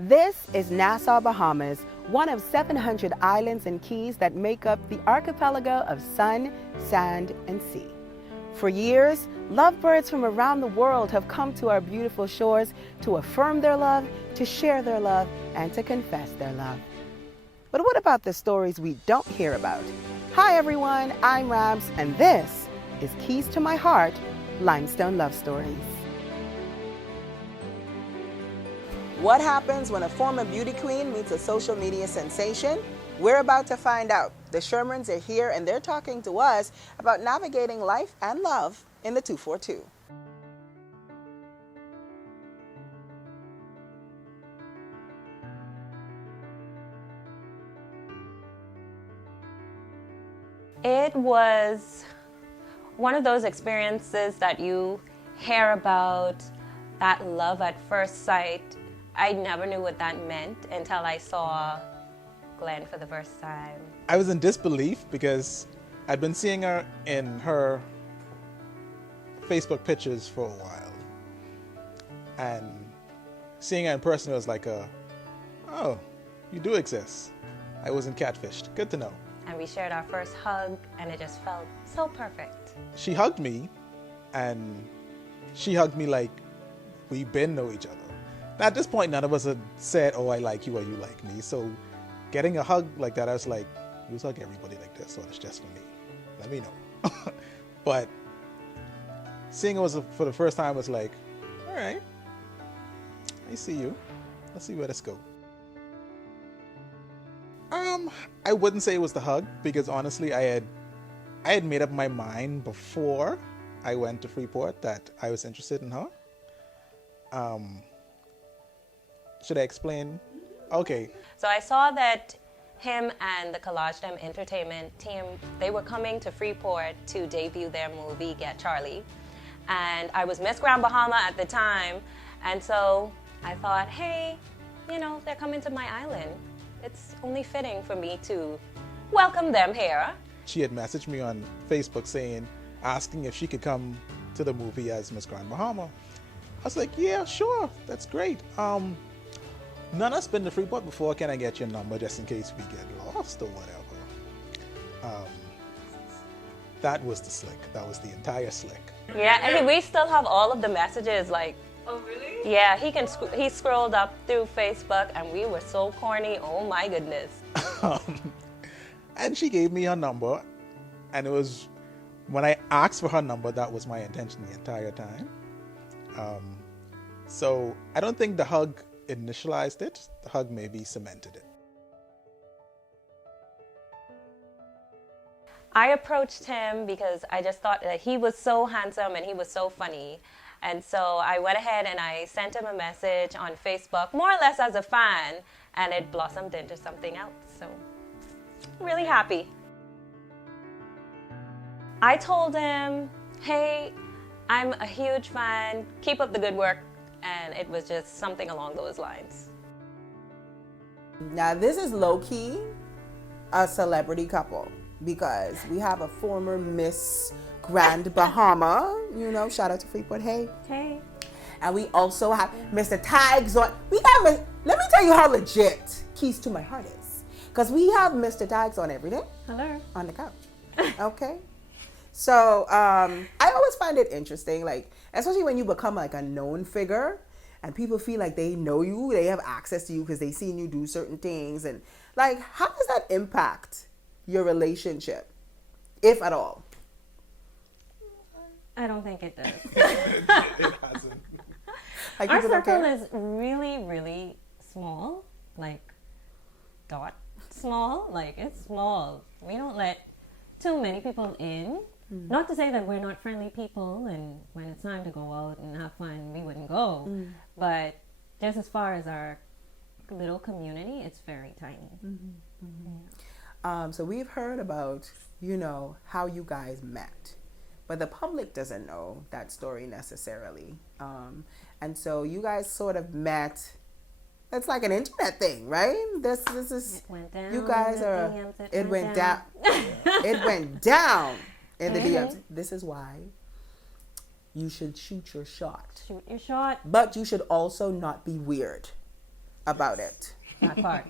This is Nassau, Bahamas, one of 700 islands and keys that make up the archipelago of sun, sand, and sea. For years, lovebirds from around the world have come to our beautiful shores to affirm their love, to share their love, and to confess their love. But what about the stories we don't hear about? Hi everyone, I'm Rams, and this is Keys to My Heart, Limestone Love Stories. What happens when a former beauty queen meets a social media sensation? We're about to find out. The Shermans are here and they're talking to us about navigating life and love in the 242. It was one of those experiences that you hear about, that love at first sight. I never knew what that meant until I saw Glenn for the first time. I was in disbelief because I'd been seeing her in her Facebook pictures for a while. And seeing her in person was like oh, you do exist. I wasn't catfished. Good to know. And we shared our first hug, and it just felt so perfect. She hugged me, and she hugged me like we've been know each other. Now, at this point, none of us had said, oh, I like you or you like me. So getting a hug like that, I was like, you hug everybody like this, or it's just for me. Let me know. But seeing it for the first time was like, all right, I see you. Let's see where this goes. I wouldn't say it was the hug, because honestly, I had made up my mind before I went to Freeport that I was interested in her. Should I explain? Okay. So I saw that him and the Collage Them Entertainment team, they were coming to Freeport to debut their movie, Get Charlie. And I was Miss Grand Bahama at the time. And so I thought, hey, they're coming to my island. It's only fitting for me to welcome them here. She had messaged me on Facebook asking if she could come to the movie as Miss Grand Bahama. I was like, yeah, sure, that's great. None of us been to Freeport before. Can I get your number just in case we get lost or whatever? That was the slick. That was the entire slick. Yeah, and we still have all of the messages. Oh, really? Yeah, he scrolled up through Facebook, and we were so corny. Oh my goodness. And she gave me her number, and it was when I asked for her number, that was my intention the entire time. So I don't think the hug initialized it. The hug maybe cemented it. I approached him because I just thought that he was so handsome and he was so funny. And so I went ahead and I sent him a message on Facebook, more or less as a fan, and it blossomed into something else. So I'm really happy. I told him, hey, I'm a huge fan, keep up the good work. And it was just something along those lines. Now, this is low-key a celebrity couple because we have a former Miss Grand Bahama, shout out to Freeport, hey. Hey. And we also have Mr. Tags on. Let me tell you how legit Keys to My Heart is. Because we have Mr. Tags on every day. Hello. On the couch. Okay. So I always find it interesting, especially when you become a known figure and people feel like they know you, they have access to you because they've seen you do certain things. And how does that impact your relationship, if at all? I don't think it does. It hasn't. Our circle is really, really small, dot small, it's small. We don't let too many people in. Not to say that we're not friendly people, and when it's time to go out and have fun, we wouldn't go. But just as far as our little community, it's very tiny. Yeah. So we've heard about, how you guys met, but the public doesn't know that story necessarily. And so you guys sort of met. It's like an internet thing, right? This is. It went down. You guys are. It went down. It went down. In the DMs. This is why you should shoot your shot. Shoot your shot. But you should also not be weird about it. That part.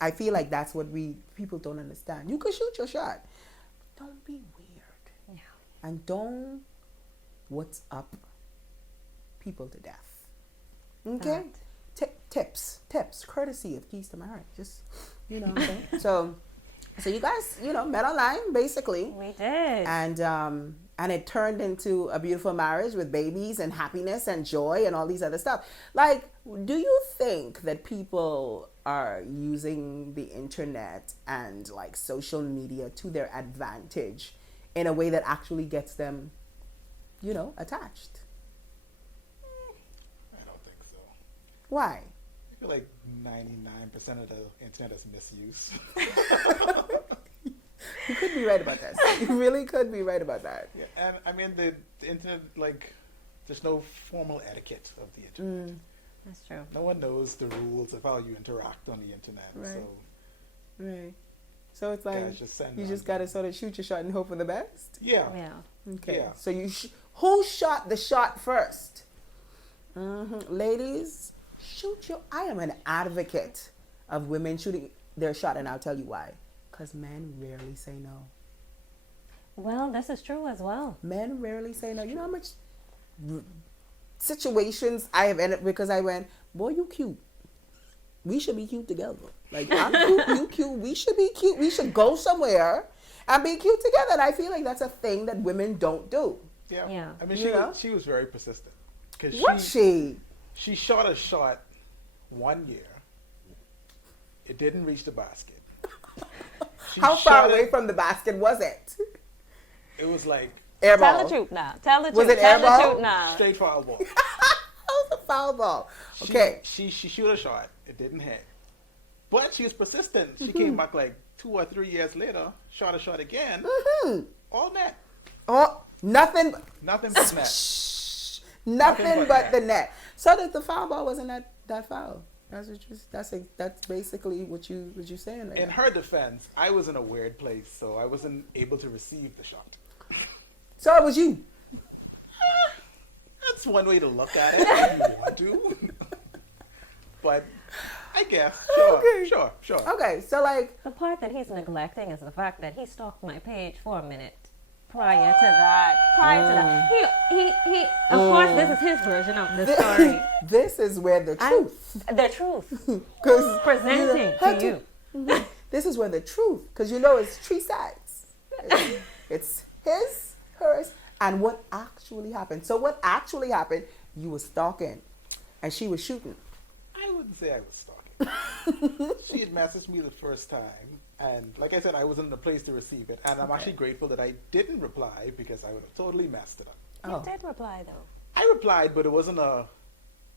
I feel like that's what people don't understand. You can shoot your shot. Don't be weird. Yeah. And don't what's up people to death. Okay? Tips, courtesy of Keys to My Heart. Just, you know what I'm saying? So you guys, met online, basically. We did. And it turned into a beautiful marriage with babies and happiness and joy and all these other stuff. Like, do you think that people are using the internet and like social media to their advantage in a way that actually gets them, attached? I don't think so. Why? I feel like 99% of the internet is misuse. You could be right about that. You really could be right about that. Yeah, and I mean the internet, like, there's no formal etiquette of the internet. That's true. No one knows the rules of how you interact on the internet. Right. So Right. So it's like guys just send you on. just gotta sort of shoot your shot and hope for the best. Yeah. Yeah. Okay. Yeah. So who shot the shot first? Ladies, I am an advocate of women shooting their shot, and I'll tell you why. Because men rarely say no. Well, this is true as well. Men rarely say no. You know how much situations I have ended because I went, boy, you cute. We should be cute together. Like, I'm cute, you cute. We should be cute. We should go somewhere and be cute together. And I feel like that's a thing that women don't do. Yeah. Yeah. I mean, she was very persistent. Was she? She shot a shot 1 year. It didn't reach the basket. How far away from the basket was it? It was like Air Tell ball. the truth now. Tell the truth. Was it Tell air ball? the truth now. straight foul ball. That was a foul ball. Okay. She shoot a shot. It didn't hit. But she was persistent. She came back like 2 or 3 years later, shot a shot again. All net. Oh, nothing. Nothing but net. Nothing but the net. So that the foul ball wasn't that foul. That's basically what you're saying right In now. her defense, I was in a weird place, so I wasn't able to receive the shot. So it was you. That's one way to look at it if you want to. But I guess, sure. Okay, so like, The part that he's neglecting is the fact that he stalked my page for a minute prior to that. He of course, this is his version of the story. this is where the truth. The truth. Because Presenting to you. This is where the truth, because it's three sides. It's his, hers, and what actually happened. So what actually happened? You were stalking, and she was shooting. I wouldn't say I was stalking. She had messaged me the first time, and like I said, I wasn't in a place to receive it. And I'm actually grateful that I didn't reply because I would have totally messed it up. You did reply though. I replied, but it wasn't a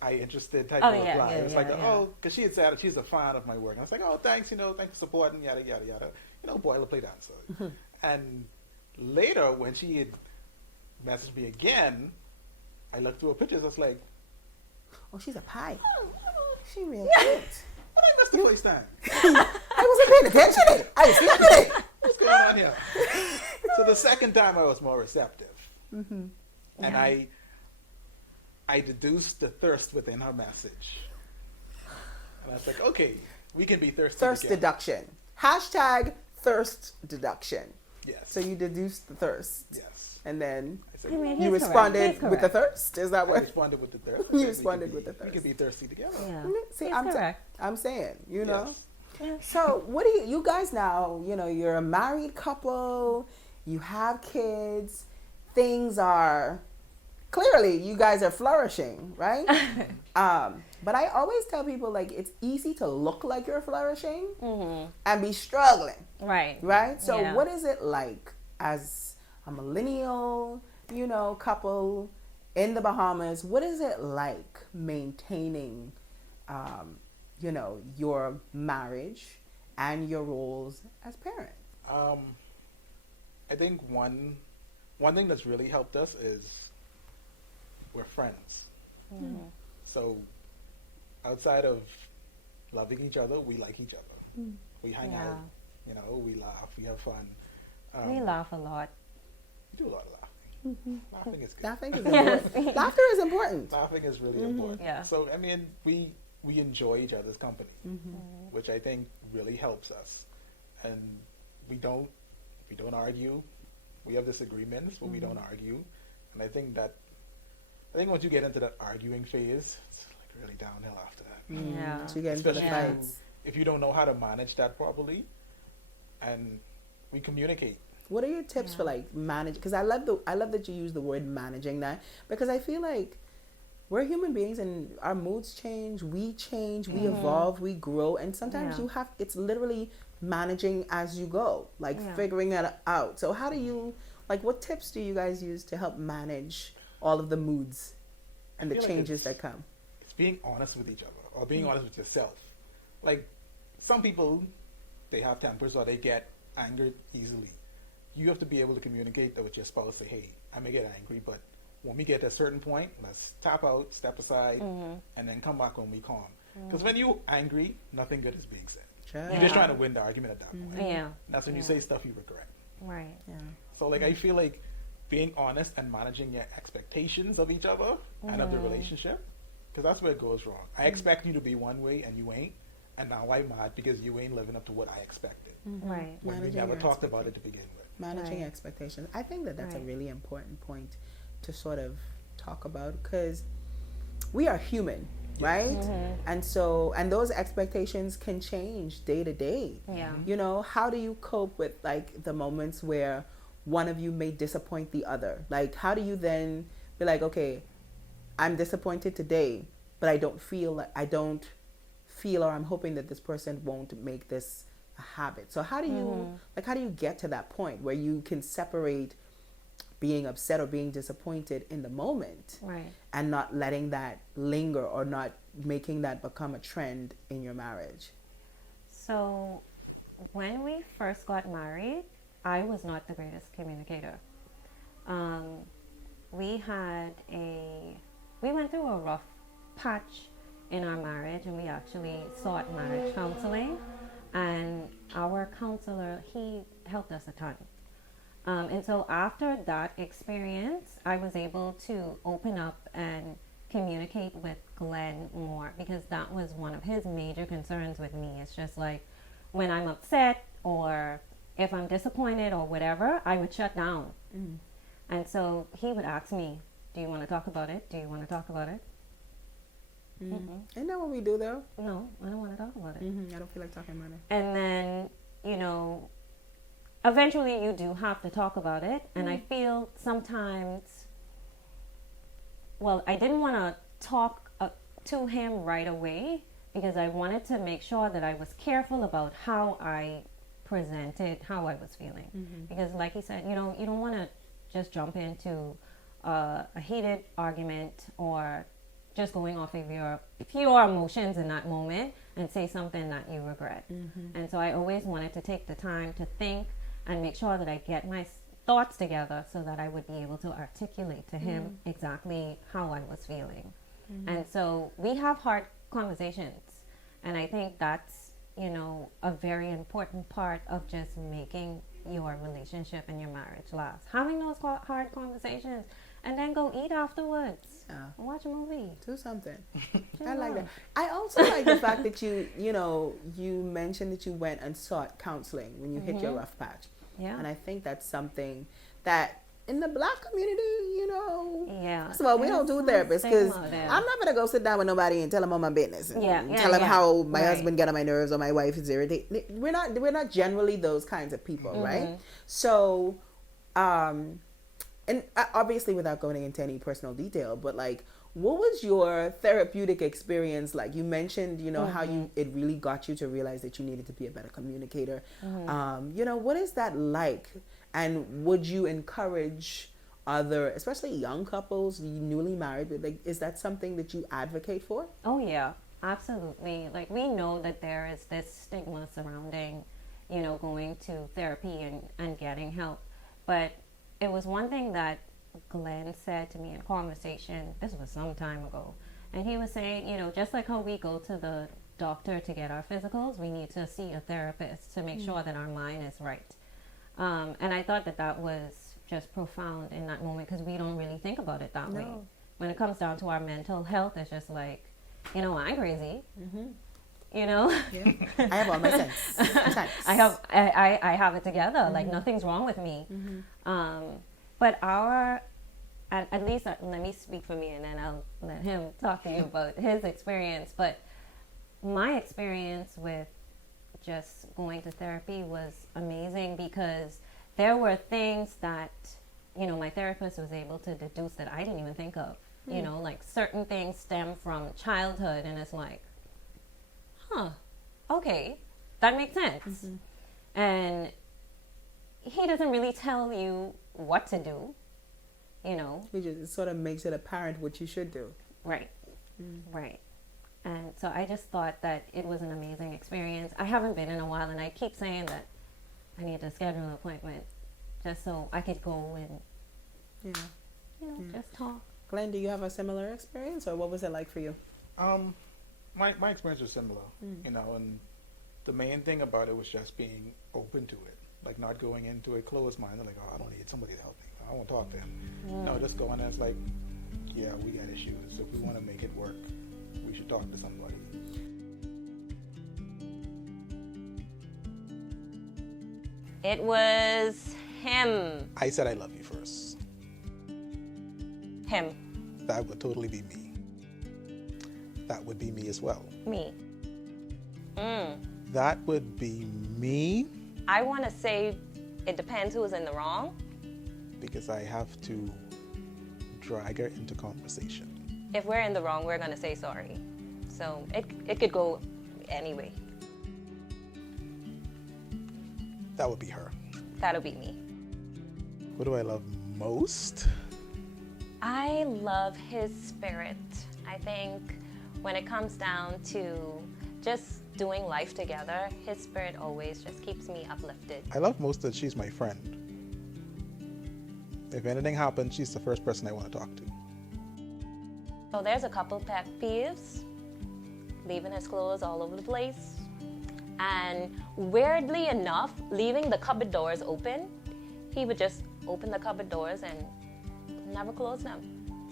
I interested type of reply. It was because she had said she's a fan of my work. And I was like, oh, thanks, thanks for supporting, yada, yada, yada. Boilerplate answer. And later, when she had messaged me again, I looked through her pictures. I was like, oh, she's a pie. She real cute. what I missed the first time? I wasn't paying attention. I was sleeping. What's going on here? So the second time I was more receptive. And I deduced the thirst within her message. And I was like, okay, we can be thirsty Thirst together. deduction. Hashtag thirst deduction. Yes. So you deduced the thirst. Yes. And then I said, I mean, you he's responded correct. with the thirst? Is that I what? responded with the thirst. You I said, responded with the We thirst. can be thirsty together. Yeah. See, He's correct. I'm saying, Yes. Yeah. So what do you guys now, you're a married couple, you have kids, things are, clearly you guys are flourishing, right? But I always tell people, like, it's easy to look like you're flourishing and be struggling, Right. right? So Yeah. what is it like as a millennial, couple in the Bahamas? What is it like maintaining, your marriage and your roles as parents? I think one thing that's really helped us is we're friends. So outside of loving each other, we like each other. We hang out, we laugh, we have fun. We laugh a lot. We do a lot of laughing. Laughing is good. Laughing is important. Laughter is important. Laughing is really important. Yeah. So I mean, we we enjoy each other's company, which I think really helps us. And we don't argue. We have disagreements, but we don't argue. And I think once you get into that arguing phase, it's like really downhill after that. Yeah. So you get into the Especially fights. if you don't know how to manage that properly, and we communicate. What are your tips for like manage? Because I love that you use the word managing that, because I feel like we're human beings and our moods change, we evolve, we grow, and sometimes it's literally managing as you go, like figuring it out. So how do you, like, what tips do you guys use to help manage all of the moods and the changes that come? It's being honest with each other, or being honest with yourself. Like, some people, they have tempers or they get angered easily. You have to be able to communicate that with your spouse. Say, hey, I may get angry, but when we get to a certain point, let's tap out, step aside, and then come back when we calm. Because when you're angry, nothing good is being said. Sure. You're just trying to win the argument at that point. Yeah. And that's when you say stuff you regret. Right. Yeah. So, like, I feel like being honest and managing your expectations of each other and of the relationship, because that's where it goes wrong. I expect you to be one way and you ain't, and now I'm mad because you ain't living up to what I expected. Right. When we Managing never your talked about it to begin with. Managing expectations. I think that's a Right. really important point to sort of talk about, because we are human, right? And so, and those expectations can change day to day. Yeah. You know, how do you cope with like the moments where one of you may disappoint the other? Like, how do you then be like, okay, I'm disappointed today, but I don't feel, or I'm hoping that this person won't make this a habit. So how do you how do you get to that point where you can separate being upset or being disappointed in the moment, Right. and not letting that linger or not making that become a trend in your marriage? So, when we first got married, I was not the greatest communicator. We went through a rough patch in our marriage, and we actually sought marriage counseling. And our counselor, he helped us a ton. And so after that experience, I was able to open up and communicate with Glenn more, because that was one of his major concerns with me. It's just like, when I'm upset or if I'm disappointed or whatever, I would shut down. And so he would ask me, do you want to talk about it? Do you want to talk about it? Isn't that what we do though? No, I don't want to talk about it. I don't feel like talking about it. And then, you know, eventually you do have to talk about it. And I feel sometimes, well, I didn't want to talk to him right away, because I wanted to make sure that I was careful about how I presented how I was feeling. Because like he said, you don't want to just jump into a heated argument or just going off of your pure emotions in that moment and say something that you regret. And so I always wanted to take the time to think and make sure that I get my thoughts together so that I would be able to articulate to him exactly how I was feeling. And so we have hard conversations. And I think that's, you know, a very important part of just making your relationship and your marriage last. Having those hard conversations, and then go eat afterwards. Yeah. And watch a movie. Do something. I like that. I also like the fact that you mentioned that you went and sought counseling when you hit your rough patch. Yeah. And I think that's something that in the Black community, Yeah. first of all, we don't do therapists, because stigma there. I'm not going to go sit down with nobody and tell them all my business and tell them how my husband got on my nerves or my wife is irritated. We're not generally those kinds of people, right? So, and obviously without going into any personal detail, but like, what was your therapeutic experience like? You mentioned, how it really got you to realize that you needed to be a better communicator. What is that like? And would you encourage other, especially young couples, newly married, like, is that something that you advocate for? Oh yeah, absolutely. Like, we know that there is this stigma surrounding, going to therapy and getting help. But it was one thing that Glenn said to me in conversation, this was some time ago, and he was saying, just like how we go to the doctor to get our physicals, we need to see a therapist to make sure that our mind is right. And I thought that was just profound in that moment, because we don't really think about it that way. When it comes down to our mental health, it's just like, you know, I'm crazy. You know, Yeah. I have all my sense. I have it together. Like nothing's wrong with me. But at least let me speak for me, and then I'll let him talk to you about his experience. But my experience with just going to therapy was amazing, because there were things that, you know, my therapist was able to deduce that I didn't even think of. You know, like certain things stem from childhood, and it's like, okay, that makes sense. And he doesn't really tell you what to do, you know. He just sort of makes it apparent what you should do. Right. Right. And so I just thought that it was an amazing experience. I haven't been in a while, and I keep saying that I need to schedule an appointment just so I could go and, you know, just talk. Glenn, do you have a similar experience, or what was it like for you? My experience was similar, you know, and the main thing about it was just being open to it, like not going into a closed mind, like, oh, I don't need somebody to help me, I won't talk to him. No, just going as like, yeah, we got issues. If we want to make it work, we should talk to somebody. It was him. I said I love you first. Him. That would totally be me. That would be me as well. Me. That would be me. I want to say it depends who's in the wrong. Because I have to drag her into conversation. If we're in the wrong, we're going to say sorry. So it could go anyway. That would be her. That'll be me. What do I love most? I love his spirit. I think when it comes down to just doing life together, his spirit always just keeps me uplifted. I love most that she's my friend. If anything happens, she's the first person I want to talk to. So there's a couple pet peeves. Leaving his clothes all over the place. And weirdly enough, leaving the cupboard doors open. He would just open the cupboard doors and never close them.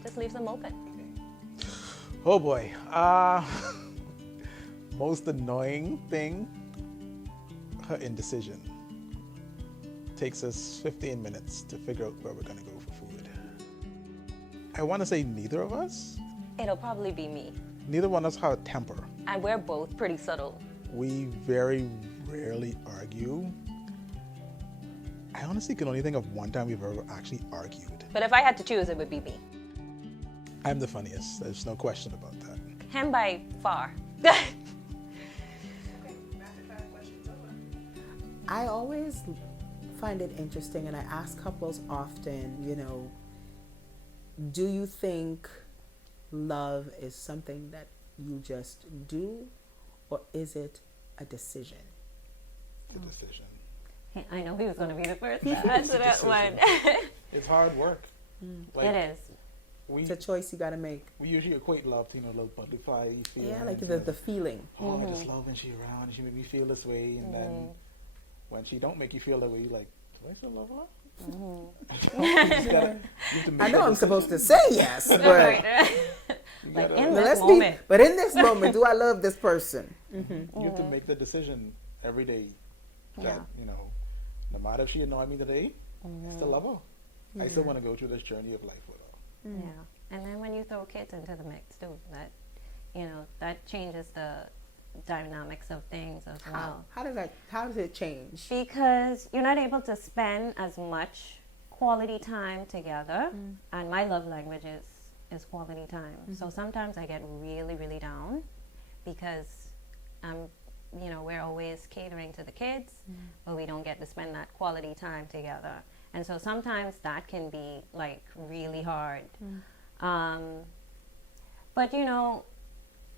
Just leaves them open. Oh boy. Most annoying thing, her indecision. Takes us 15 minutes to figure out where we're gonna go for food. I wanna say neither of us. It'll probably be me. Neither one of us have a temper. And we're both pretty subtle. We very rarely argue. I honestly can only think of one time we've ever actually argued. But if I had to choose, it would be me. I'm the funniest. There's no question about that. Him by far. I always find it interesting, and I ask couples often, you know, do you think love is something that you just do, or is it a decision? It's a decision. I know he was going to be the first to answer that one. It's hard work. Like, it is. It's a choice you got to make. We usually equate love to, you know, little butterfly feeling. Yeah, like the feeling. Oh, I just love when she's around and she make me feel this way. And then when she don't make you feel that way, you're like, do I still love her? I know I'm supposed to say yes, but like in this moment. But in this moment, do I love this person? You have to make the decision every day that, you know, no matter if she annoyed me today, I still love her. I still want to go through this journey of life with her. Yeah. And then when you throw kids into the mix too, that, you know, that changes the dynamics of things as well. How does it change? Because you're not able to spend as much quality time together, and my love language is quality time. So sometimes I get really, really down because you know, we're always catering to the kids, but we don't get to spend that quality time together. And so sometimes that can be like really hard. But you know,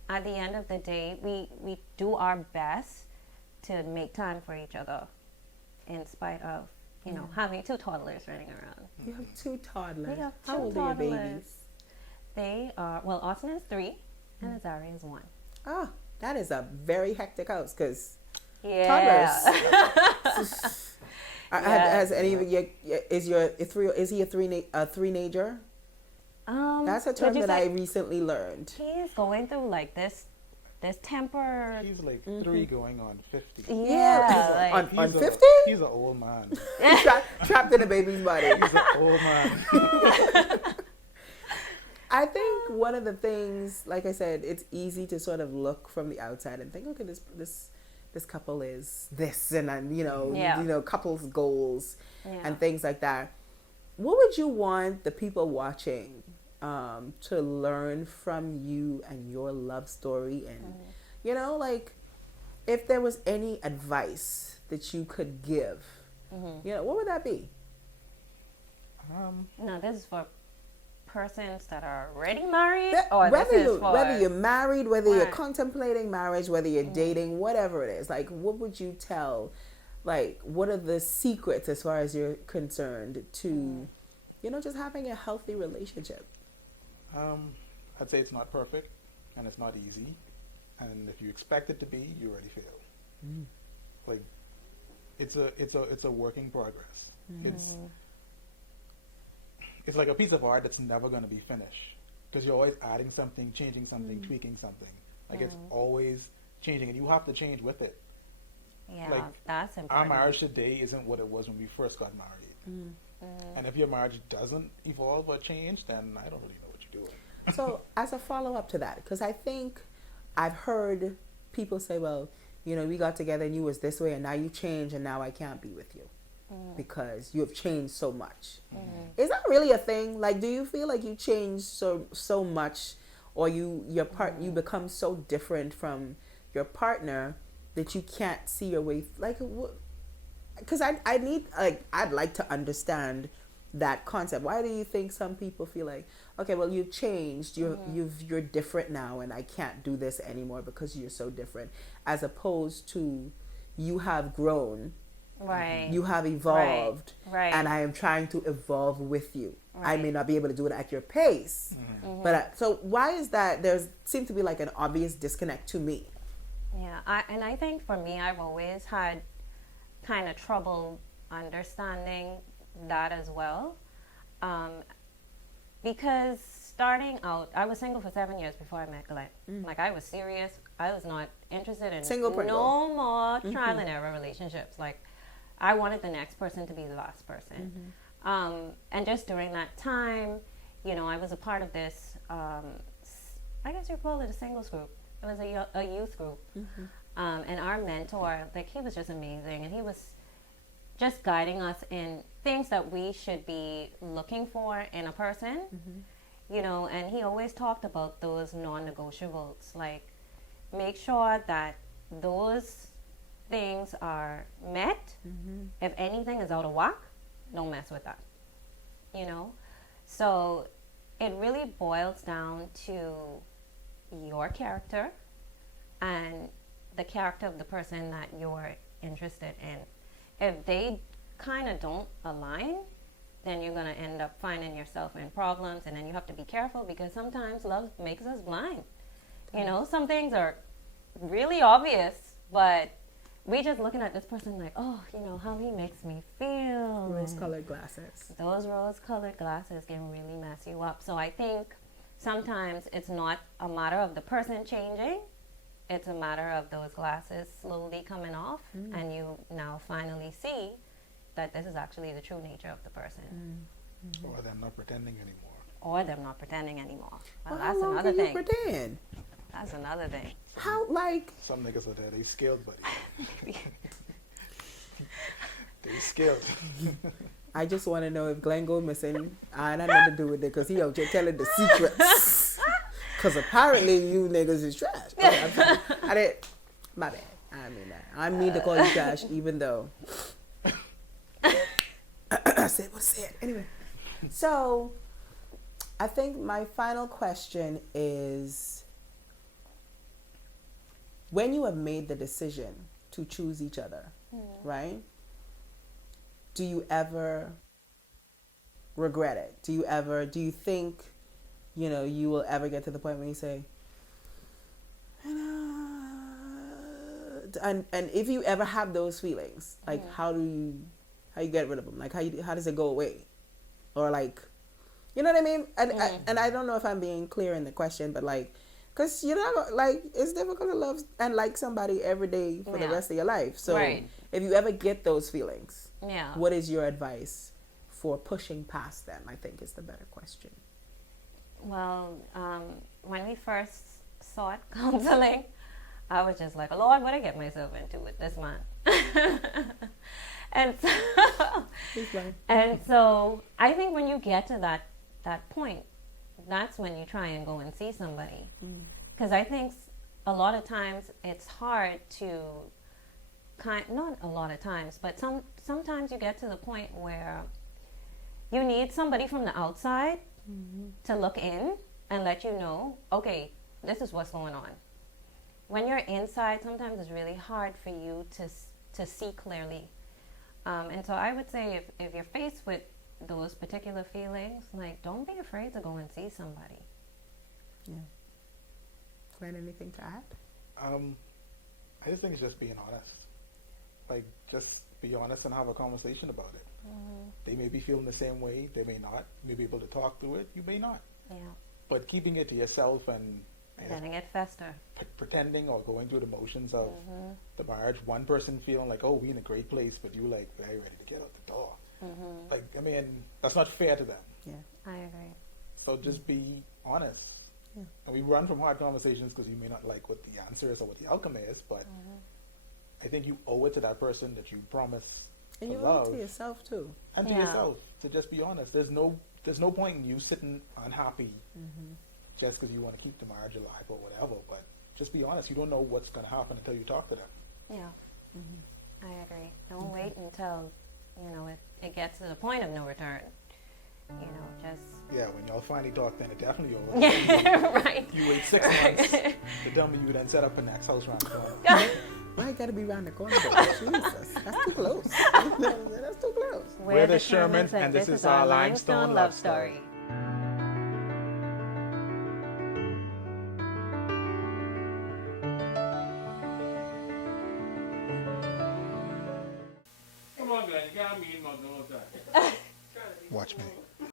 at the end of the day, we do our best to make time for each other in spite of, you know, having two toddlers running around. You have two toddlers. We have How old toddlers. are your babies? They are, well, Austin is 3 and Azaria is 1. Oh, that is a very hectic house because Yeah. toddlers. Has any of you, is he a three-nager? That's a term that I recently learned. He's going through like this temper. He's like 3 going on 50. Yeah, like, on 50? He's an old man. Trapped in a baby's body. He's an old man. I think one of the things, like I said, it's easy to sort of look from the outside and think, okay, this couple is this, and you know, couples goals and things like that. What would you want the people watching to learn from you and your love story? And you know, like, if there was any advice that you could give, you know, what would that be? No, this is for persons that are already married, whether you're married, whether you're contemplating marriage, whether you're dating, whatever it is. Like, what would you tell? Like, what are the secrets as far as you're concerned to, you know, just having a healthy relationship? I'd say it's not perfect, and it's not easy, and if you expect it to be, you already failed. Like, it's a work in progress. It's like a piece of art that's never going to be finished, because you're always adding something, changing something, tweaking something. Like, it's always changing, and you have to change with it. Yeah, like, that's important. Our marriage today isn't what it was when we first got married. And if your marriage doesn't evolve or change, then I don't really know what you're doing. So, as a follow-up to that, because I think I've heard people say, well, you know, we got together and you was this way, and now you changed, and now I can't be with you because you have changed so much. Is that really a thing? Like, do you feel like you changed so much, or you become so different from your partner that you can't see your way? Like, because I'd like to understand that concept. Why do you think some people feel like, okay, well, you've changed, you're different now, and I can't do this anymore because you're so different, as opposed to you have grown, right? You have evolved, right? And I am trying to evolve with you. Right. I may not be able to do it at your pace, but so why is that? There seems to be like an obvious disconnect to me. Yeah, I think for me, I've always had kind of trouble understanding that as well, because starting out, I was single for 7 years before I met Glenn. Like, I was serious. I was not interested in no more trial and error relationships. Like, I wanted the next person to be the last person. And just during that time, you know, I was a part of this, I guess you call it a singles group. It was a youth group. And our mentor, like, he was just amazing, and he was just guiding us in things that we should be looking for in a person, you know, and he always talked about those non-negotiables, like, make sure that those things are met. If anything is out of whack, don't mess with that, you know. So it really boils down to your character and the character of the person that you're interested in. If they kind of don't align, then you're going to end up finding yourself in problems, and then you have to be careful, because sometimes love makes us blind. You know, some things are really obvious, but we just looking at this person like, oh, you know, how he makes me feel. Rose-colored glasses. Those rose-colored glasses can really mess you up. So I think sometimes it's not a matter of the person changing. It's a matter of those glasses slowly coming off, and you now finally see that this is actually the true nature of the person. Or them not pretending anymore. Or them not pretending anymore. Well, that's how long another can you thing. pretend? That's another thing. How, like... Some niggas are there, they skilled, buddy. They skilled. I just want to know if Glenn go missing, I had nothing to do with it, because he out here telling the secrets. Because apparently you niggas is trash. Okay, I didn't... My bad. I mean that. I mean to call you trash, even though... I said what I said. Anyway. So, I think my final question is, when you have made the decision to choose each other, right? Do you ever regret it? Do you think, you know, you will ever get to the point when you say, and if you ever have those feelings, like, how do you get rid of them? Like, how does it go away? Or like, You know what I mean? And I don't know if I'm being clear in the question, but like, because you know, like, it's difficult to love and like somebody every day for the rest of your life. So if you ever get those feelings, what is your advice for pushing past them? I think is the better question. Well, when we first sought counseling, I was just like, Lord, what I get myself into with this man? and so I think when you get to that point, that's when you try and go and see somebody. Because I think a lot of times it's hard to not a lot of times, but sometimes you get to the point where you need somebody from the outside to look in and let you know, okay, this is what's going on. When you're inside, sometimes it's really hard for you to see clearly. And so I would say if you're faced with those particular feelings, like, don't be afraid to go and see somebody. Yeah. Glenn, anything to add? I just think it's just being honest. Like, just be honest and have a conversation about it. They may be feeling the same way, they may not. You may be able to talk through it, you may not. Yeah. But keeping it to yourself and letting it fester. Pretending or going through the motions of the marriage, one person feeling like, oh, we in a great place, but you like very ready to get out the door. Like, I mean, that's not fair to them. Yeah, I agree. So just be honest. Yeah. And we run from hard conversations because you may not like what the answer is or what the outcome is, but I think you owe it to that person that you promise and to you love. owe it to yourself too. And to yourself to just be honest. There's no point in you sitting unhappy just because you want to keep the marriage alive or whatever. But just be honest. You don't know what's going to happen until you talk to them. Yeah, I agree. Don't wait until it gets to the point of no return. Yeah, when y'all finally talk, then it definitely over. Right. You wait 6 months to tell me you then set up a next house around the corner. Why you gotta be around the corner? Jesus, that's too close. That's too close. We're the Shermans, and this is our limestone love story. Watch me.